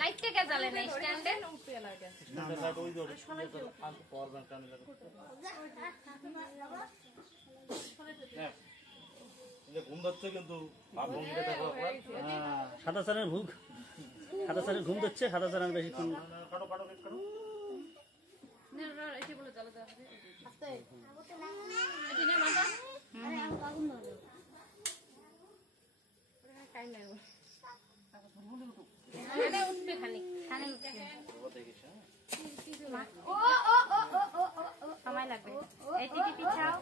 লাইটটা কে জ্বালে না স্ট্যান্ডে সাদা চালের ভুগ সাদা চালের ঘুম দিচ্ছে সাদা চালের বেশিক্ষণ সময় লাগবে এই টিটি পিছাও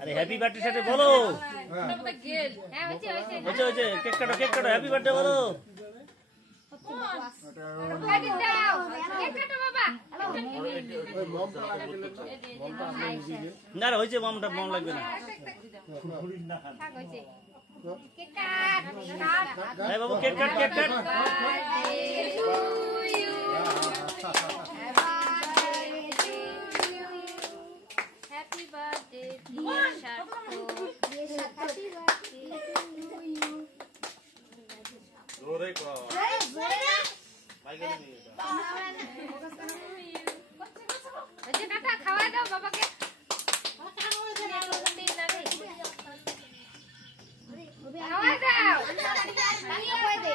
আরে হ্যাপি বার্থডে সাথে বলো হ্যাঁ হচ্ছে কেক কাটো হ্যাপি বার্থডে বলো না হয়েছে মম লাগবে না বাবু cake cut Happy birthday, dear Sharko. Happy birthday to you. Dore ko. Aje kata khawai dao baba ke. Khawai dao. Tali khawai de.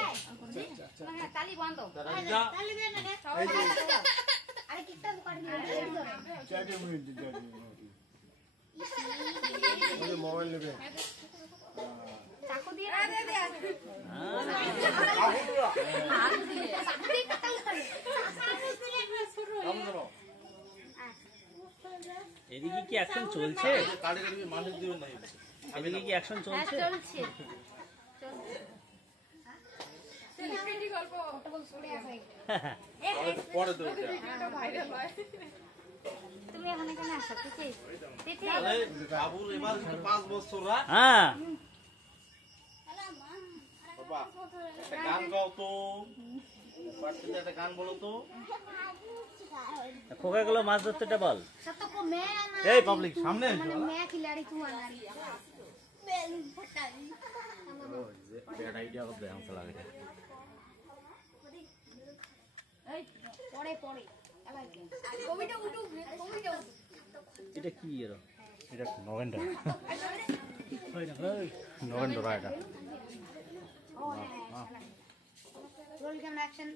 Tali bando. Tali de na de. Are kitta kaat diye. चाटे minute मुझे mobile ले चाकू दिए दे दे এদিকে কি action চলছে কাটে কাটে মানুষ দিবেন না এদিকে কি অ্যাকশন চলছে চলছে পরে তো তুমি এখানে কেন আসছো তিথি তিথি আরে বাবুর এবার 5 বছর রা হ্যাঁ বাবা একটা গান গাও তো পারছিস একটা গান বলো তো খোকা গুলো মাছ ধরতেটা বল सब को मैं आना এই পাবলিক সামনে मैं खिलाड़ी तू आना बेलून फटाई ব্যাড আইডিয়া করতে हमसे লাগে এই পড়ে পড়ে কবিটা উঠু কবিটা এটা কি এর এটা নভেম্বর এটা रोल कैमरा एक्शन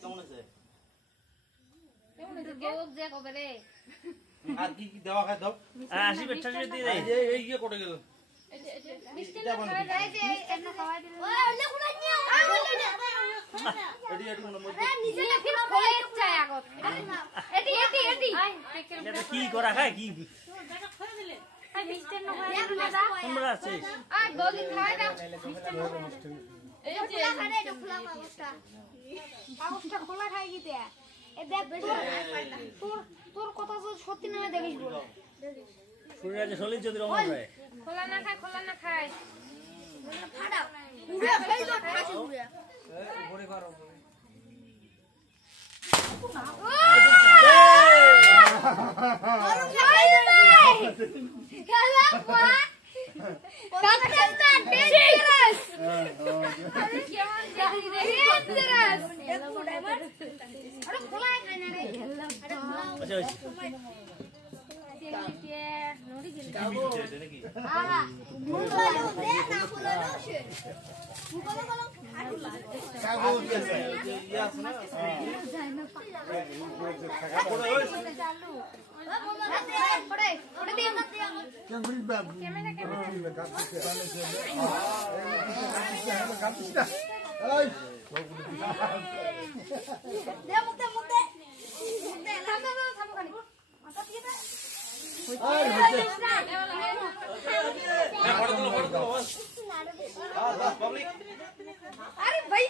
কেমন আছে কেমন আছে কেক যে কবে রে আর কি কি দেওয়া খাই দাও আসি বেটা দিয়ে দে এই ইয়ে করে গেল মিষ্টি না খাওয়া যায় যে এমন খাওয়া দিল ও ওলে কুড়া নিয়া এডি এডি মনে মধ্যে নিজে ফির খোলে চাই আগত এডি এডি এডি এটা কি করা খায় কি আই মিষ্টি না খাওয়া দাদা তোমরা আছিস আর দলি খাওয়া দাও মিষ্টি না এই যে খোলা খানে এটা খোলা কাগজটা খোলা খাই গিতে এ দেখ তোর তোর কথা সত্যি না দেখিস বল শরীরে আছে শরীর যদি রমন যায় খোলা না খায় ফাড়াও উড়ে ফেল তো ঠাসি উড়ে উপরে করো আর খাই নাই খেলা পা কতটা ডেঞ্জারাস আরে কেমন জানি রে ডেঞ্জারাস একটু ডাইভার আরে খোলা খাই না রে আরে খোলা আচ্ছা নড়ি গেল এটা নাকি আহা মুখলো দে না খোলা সে মুখলো বলো कागो दिएছে ইয়ে আছে না যায় না চালু পড়ে পড়ে দিয়ে না দিয়া क्या गुरी बाप ক্যামেরা में काटते साले से काटते এই দে মুখে থামো খালি মাথা দিয়ে দে এই হচ্ছে ফটো দিলো পাবলিক আরে ভাই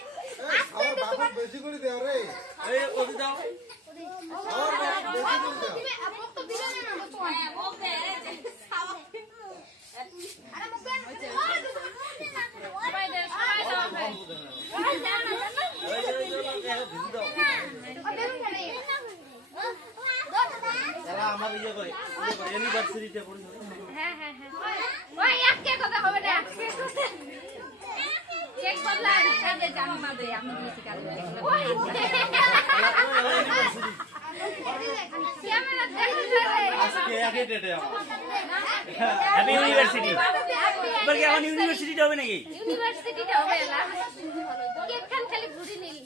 আস্তে আমার বাবা বেশি করে দাও রে এই ওদি দাও আপনি তো দিলেন না তো মুখে আরে মুখে সবাই দে আমার ইয়ে করে ইউনিভার্সিটিতে পড়ি হ্যাঁ হ্যাঁ হ্যাঁ ওই একে কথা হবে না চেক করলাম এই যে জানি মাঝে আমি দিয়েছি কাল ওই ক্যামেরা দেখো আজকে একই ডেটে আমার হ্যাপি ইউনিভার্সিটি এবার কি এখন ইউনিভার্সিটিটা হবে নাকি ইউনিভার্সিটিতে হবে না কেক খান খালি ঘুরি নিল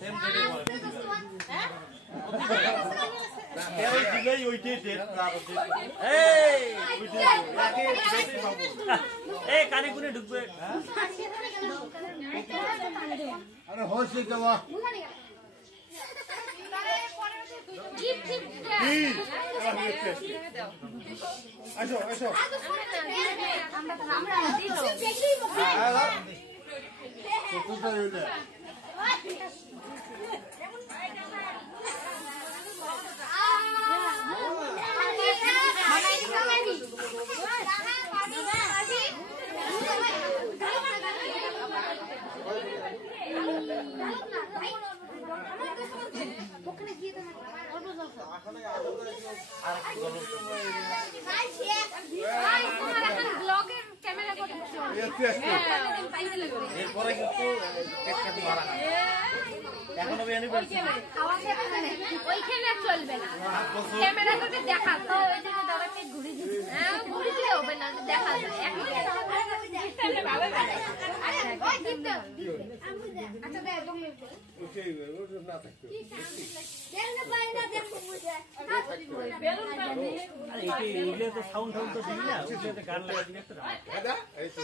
সেম ডেটে ওই দিলেই ওইটাই ডেট এই একই ডেটে পাবো এই কানে কোনে ঢুকবে আরে হচ্ছে কেবা আসো আসো কতটা হইলে এরপরে কিন্তু কেক কাট মারা এখন হবে ইউনিভার্সিটি ওইখানে চলবে না ক্যামেরা তোকে দেখা তো ওই জন্য দাদাকে ঘুরে দিচ্ছি হ্যাঁ ঘুরে দিলে হবে না দেখা যায় আরে ওই দিতে আচ্ছা দে তুমি ওকে না থাকতো আরে এগুলো তো সাউন্ড তো দিবি না ওগুলোতে গান লাগা দিবি একটা দাদা এই তো